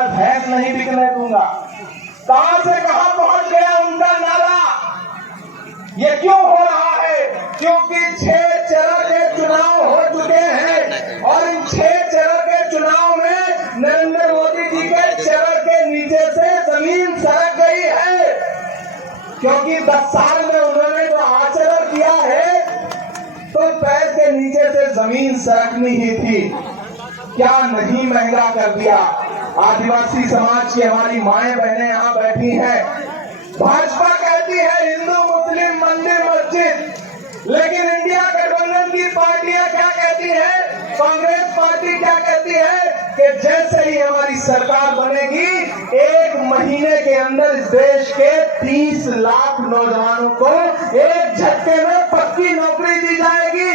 मैं भैंस नहीं बिकने दूंगा। कहां से कहां पहुंच गया उनका नारा। ये क्यों हो रहा है? क्योंकि 6 चरण के चुनाव हो चुके हैं और इन 6 चरण के चुनाव में नरेंद्र मोदी जी के चरण के नीचे से जमीन सरक गई है। क्योंकि 10 साल में उन्होंने जो आचरण किया है तो पैर के नीचे से जमीन सरकनी ही थी। क्या नहीं महंगा कर दिया। आदिवासी समाज की हमारी माएं बहनें यहाँ बैठी हैं। भाजपा कहती है हिंदू मुस्लिम मंदिर मस्जिद, लेकिन इंडिया गठबंधन की पार्टियां क्या कहती है? कांग्रेस पार्टी क्या कहती है कि जैसे ही हमारी सरकार बनेगी 1 महीने के अंदर इस देश के 30 लाख नौजवानों को एक झटके में पक्की नौकरी दी जाएगी।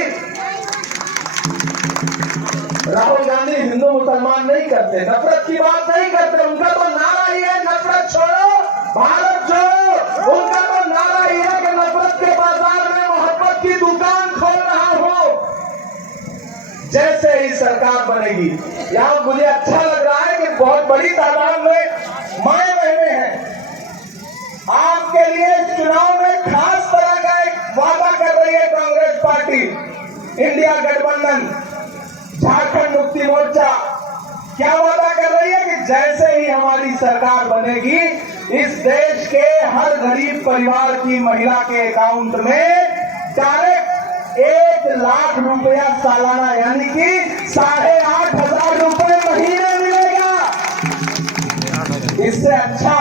राहुल गांधी हिंदू मुसलमान नहीं करते, नफरत की बात नहीं करते। उनका तो नारा ही है नफरत छोड़ो भारत छोड़ो। उनका तो नारा ही है कि नफरत के बाजार में मोहब्बत की दुकान खोल रहा हूं। जैसे ही सरकार बनेगी, यहां मुझे अच्छा लग रहा है कि बहुत बड़ी तादाद में माए बहने हैं। आपके लिए चुनाव में खास तरह का एक वादा कर रही है कांग्रेस पार्टी, इंडिया गठबंधन, झारखंड मुक्ति मोर्चा। क्या वादा कर रही है कि जैसे ही हमारी सरकार बनेगी इस देश के हर गरीब परिवार की महिला के अकाउंट में डायरेक्ट 1 लाख रुपया सालाना यानी कि 8,500 रुपए महीने मिलेगा। इससे अच्छा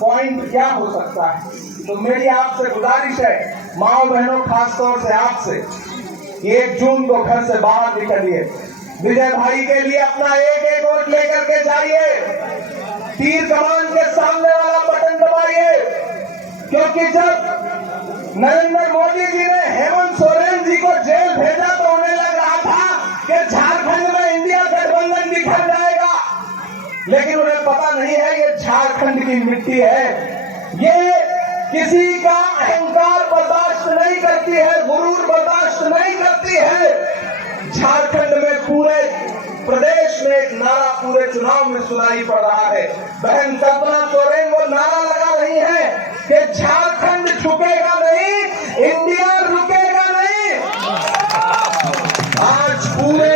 पॉइंट क्या हो सकता है? तो मेरी आपसे गुजारिश है, माओ बहनों, खासतौर से आपसे, 1 जून को घर से बाहर निकलिए। विजय भाई के लिए अपना एक वोट लेकर के जाइए। तीर कमान के सामने वाला बटन दबाइए। क्योंकि जब नरेंद्र मोदी जी ने हेमंत सोरेन जी को जेल भेजा तो उन्हें लग रहा था कि झारखंड में इंडिया गठबंधन बिखर जाएगा, लेकिन उन्हें पता नहीं है ये झारखंड की मिट्टी है। ये किसी का अहंकार बर्दाश्त नहीं करती है, गुरूर बर्दाश्त नहीं करती है। झारखंड में पूरे प्रदेश में एक नारा पूरे चुनाव में सुनाई पड़ रहा है। बहन कल्पना सोरेन वो नारा लगा रही है कि झारखंड झुकेगा नहीं, इंडिया रुकेगा नहीं। आज पूरे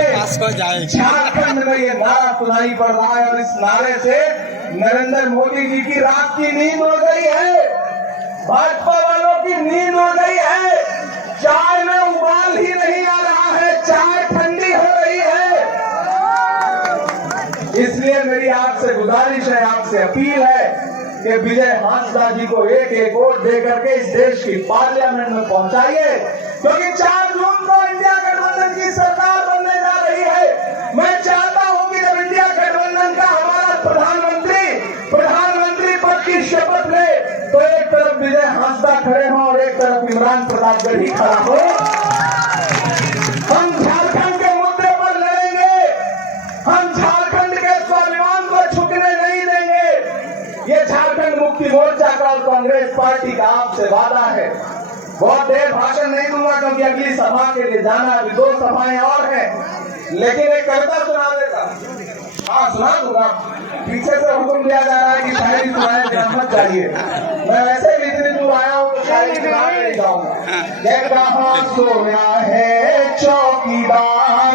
झारखंड में ये नारा सुनाई पड़ रहा है और इस नारे से नरेंद्र मोदी जी की रात की नींद उड़ गई है, भाजपा वालों की नींद उड़ गई है। चाय में उबाल ही नहीं आ रहा है, चाय ठंडी हो रही है। इसलिए मेरी आपसे गुजारिश है, आपसे अपील है कि विजय हांसदा जी को एक वोट दे करके इस देश की पार्लियामेंट में पहुंचाइए। क्योंकि 4 जून को इंडिया गठबंधन की सरकार बनने जा रही है। मैं चाहता हूं कि जब इंडिया गठबंधन का हमारा प्रधानमंत्री पद की शपथ ले तो एक तरफ विजय हांसदा खड़े हों और एक तरफ इमरान प्रतापगढ़ी खड़ा हो। हम झारखंड के मुद्दे पर लड़ेंगे, हम झारखंड के स्वाभिमान को झुकने नहीं देंगे। ये झारखंड मुक्ति मोर्चा का और कांग्रेस पार्टी का आपसे वादा है। बहुत देर भाषण नहीं दूंगा क्योंकि अगली सभा के लिए जाना, अभी 2 सभाएं और हैं, लेकिन एक कविता सुना देता। हाँ सुना दूंगा। पीछे से हुक्म दिया जा रहा है कि शायरी सुनाए जाना चाहिए। मैं वैसे भी इतनी दूर आया हूँ तो शायरी सुना नहीं जाऊंगा। ये कहाँ सोया है चौकीदार।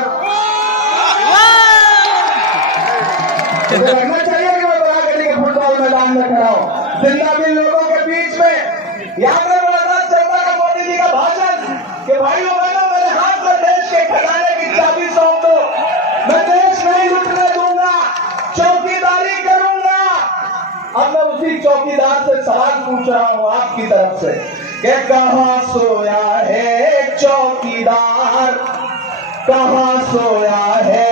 लगना चाहिए कि मैं बड़ा गली के फुटबॉल मैदान में खड़ा हूँ जिंदा भी लोगों के बीच में। याद रहे बड़ा चलता का मोदी जी का भाषण कि भाइयों बहनों मेरे हाथ में देश के खजाने की चाबी सौंप दो, मैं देश नहीं लुटने दूंगा, चौकीदारी करूंगा। अब मैं उसी चौकीदार से सवाल पूछ रहा हूं आपकी तरफ से कि कहां सोया है चौकीदार, कहां सोया है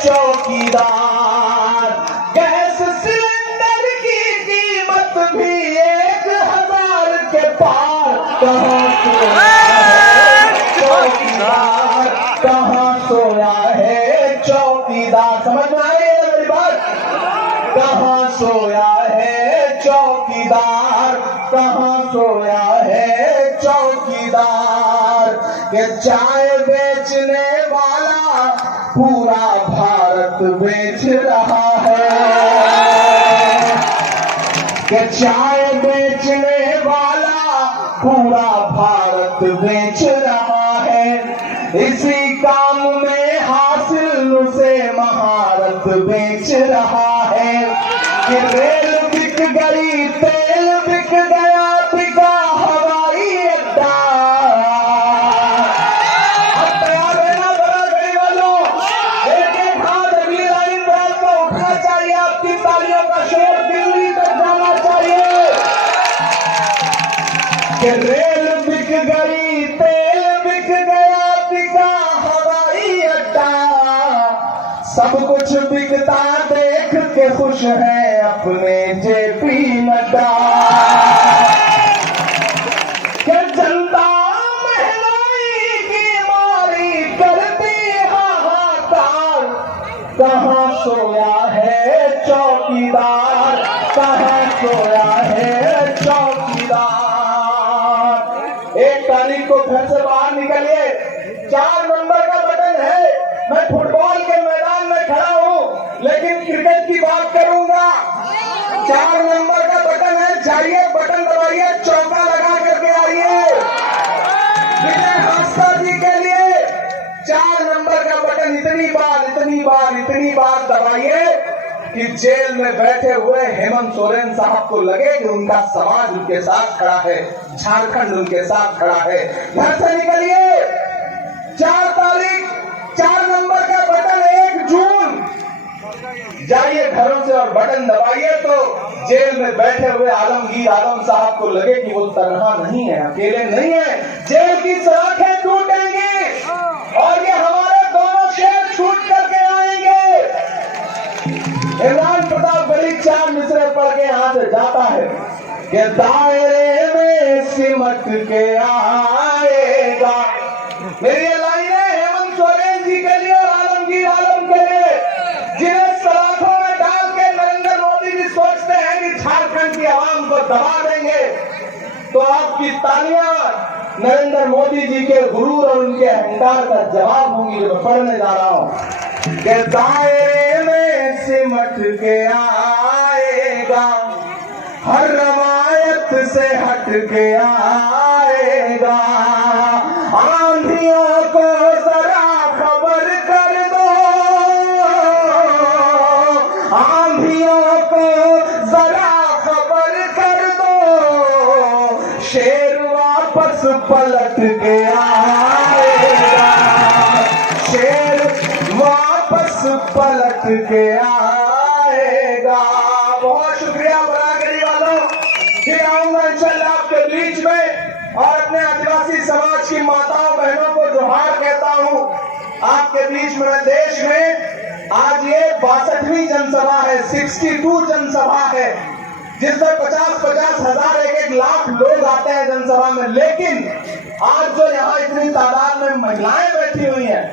चौकीदार। गैस सिलेंडर की कीमत भी 1,000 के पार। कहां सोया है चौकीदार, कहां सोया है चौकीदार। समझ में आ रही है मेरी बात? कहां सोया है चौकीदार, कहां सोया है चौकीदार। के चाय बेचने वाला पूरा भारत बेच रहा है। कि चाय बेचने वाला पूरा भारत बेच रहा है, इसी काम में हासिल उसे महारत बेच रहा है। कि रेल बिक गई, तेल बिक गया, बिका हवाई अड्डा। अब तैयार रहना बड़ा गरीब वालों, एक एक हाथ अगली लाइन पर आपको उठना चाहिए, आपकी तालियों का शोर दिल्ली तक जाना चाहिए। कि रेल बिक गई, तेल बिक गया, बिका हवाई अड्डा। सब कुछ बिकता देख के खुश है अपने जेपी नड्डा। कि जनता महंगाई की मारी करती हाहाकार, कहाँ सोया है चौकीदार, कहाँ सोया है चौकीदार। एक तारीख को घर से बाहर निकलिए, 4 नंबर का बटन है। मैं फुटबॉल के मैदान में खड़ा हूं, लेकिन क्रिकेट की बात करूंगा। 4 नंबर का बटन है, जाइए बटन दबाइए, चौका लगा करके आइए। विजय हास्ता जी के लिए 4 नंबर का बटन इतनी बार दबाइए कि जेल में बैठे हुए हेमंत सोरेन साहब को लगे कि उनका समाज उनके साथ खड़ा है, झारखंड उनके साथ खड़ा है। घर से निकलिए, 4 तारीख, 4 नंबर का बटन 1 जून, जाइए घरों से और बटन दबाइए तो जेल में बैठे हुए आलमगीर आलम साहब को लगे कि वो तन्हा नहीं है, अकेले नहीं है। जेल की सलाखें टूटेंगी और ये हमारे दोनों शेर छूट करके आएंगे। इमरान प्रताप गली 4 मिसरे पढ़ के यहां से जाता है कि दायरे में सिमट के आएगा। मेरी ये लाइनें हेमंत सोरेन जी के लिए और आलमगीर आलम के लिए, जिन्हें सलाखों में डाल के नरेंद्र मोदी जी सोचते हैं कि झारखंड की आवाम को दबा देंगे। तो आपकी तालियां नरेंद्र मोदी जी के गुरूर और उनके अहंकार का जवाब होंगी जो मैं पढ़ने जा रहा हूं। कि दायरे में सिमट के आएगा, हर रवायत से हट के आएगा। आंधियों को जरा खबर कर दो, आंधियों को जरा खबर कर दो, शेर वापस पलट के आएगा, शेर वापस पलट के आएगा। बहुत शुक्रिया बरागरी वालों। फिर आऊंगा इंशाल्लाह आपके बीच में और अपने आदिवासी समाज की माताओं बहनों को जोहार कहता हूं। आपके बीच में देश में आज ये 62वीं जनसभा है, 62 जनसभा है, जिसमें 50-50 हजार 1-1 लाख लोग आते हैं जनसभा में। लेकिन आज जो यहाँ इतनी तादाद में महिलाएं बैठी हुई हैं,